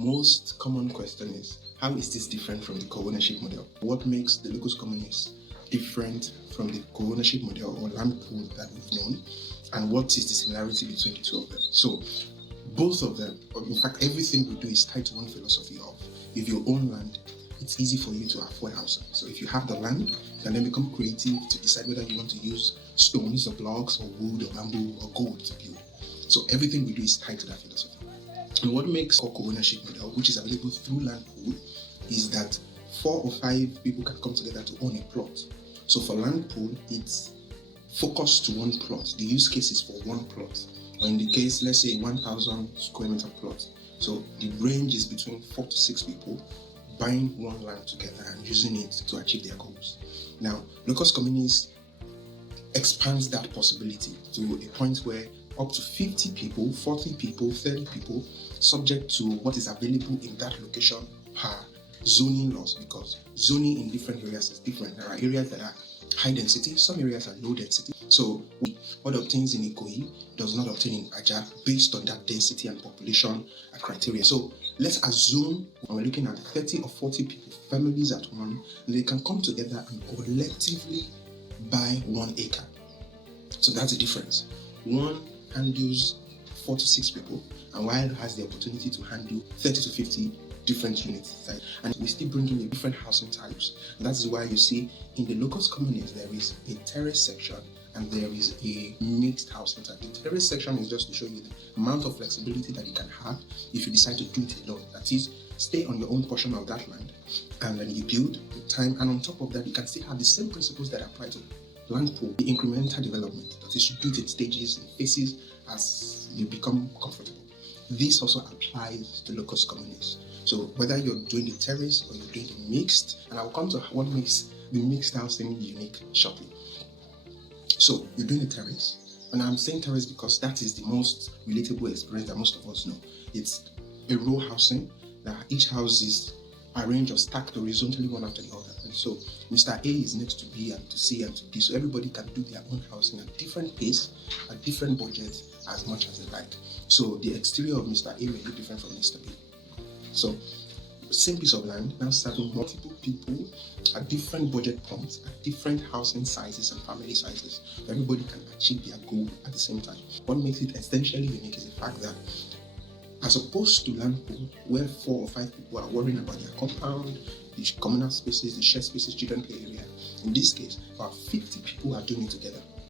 most common question is, how is this different from the co-ownership model? What makes the locus communis different from the co-ownership model or land pool that we've known? And what is the similarity between the two of them? So both of them, or in fact everything we do, is tied to one philosophy of, if you own land, it's easy for you to afford housing. So if you have the land, you can then become creative to decide whether you want to use stones or blocks or wood or bamboo or gold to build. So everything we do is tied to that philosophy. And what makes a co-ownership model, which is available through land pool, is that 4 or 5 people can come together to own a plot. So for land pool, it's focused to one plot. The use case is for one plot. Or in the case, let's say 1,000 square meter plot. So the range is between 4 to 6 people buying one land together and using it to achieve their goals. Now, locus communis expands that possibility to a point where up to 50 people, 40 people, 30 people, subject to what is available in that location per zoning laws, because zoning in different areas is different. There are areas that are high density, some areas are low density. So what obtains in Ikoyi does not obtain in Aja based on that density and population criteria. So let's assume we're looking at 30 or 40 people, families at one, and they can come together and collectively buy 1 acre. So that's the difference. One handles 4 to 6 people, and while has the opportunity to handle 30 to 50 different units, and we still bring in different housing types. And that is why you see in the locus communis there is a terrace section and there is a mixed housing type. The terrace section is just to show you the amount of flexibility that you can have if you decide to do it alone. That is, stay on your own portion of that land, and then you build the time, and on top of that you can still have the same principles that apply to land pool, the incremental development. That is, you do it in stages and phases as you become comfortable. This also applies to locus communis. So whether you're doing the terrace or you're doing the mixed, and I'll come to what makes the mixed housing unique shortly. So you're doing the terrace, and I'm saying terrace because that is the most relatable experience that most of us know. It's a row housing that each house is arranged or stacked horizontally one after the other. And so Mr. A is next to B and to C and to D, so everybody can do their own housing at different pace, at different budget, as much as they like. So the exterior of Mr. A may be different from Mr. B. So same piece of land now serving multiple people at different budget points, at different housing sizes and family sizes. Everybody can achieve their goal at the same time. What makes it essentially unique is the fact that, as opposed to land pool, where 4 or 5 people are worrying about their compound, the communal spaces, the shared spaces, children play area, in this case, about 50 people are doing it together.